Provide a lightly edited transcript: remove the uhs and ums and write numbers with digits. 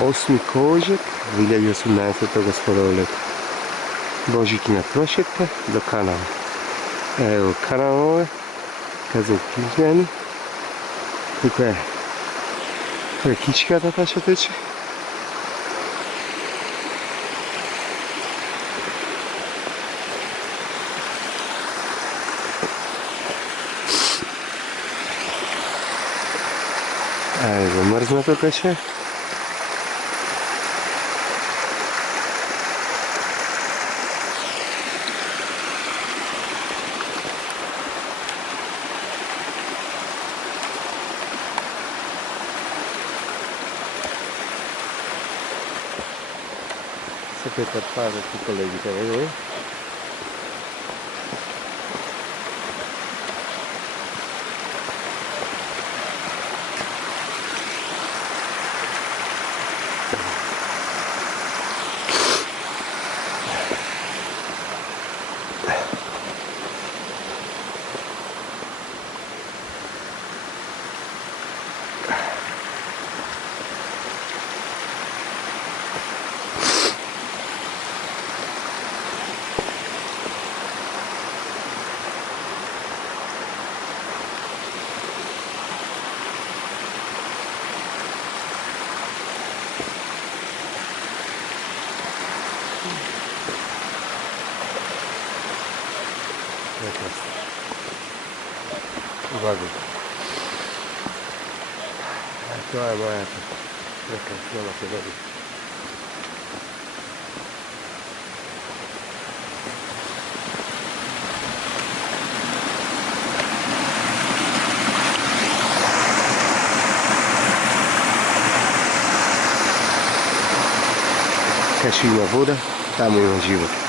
8. kožak 2018. skoro ljeto. Božićna prosjetka do kanala. Evo kanal ovaj, kazao Knjižani. Kako je rekička da taša teče. Evo mrzno to teče. Petar pada tu kolegita, evo. Uvagu. To je moja rekreaciona priroda. Kaš ima voda, tamo ima život.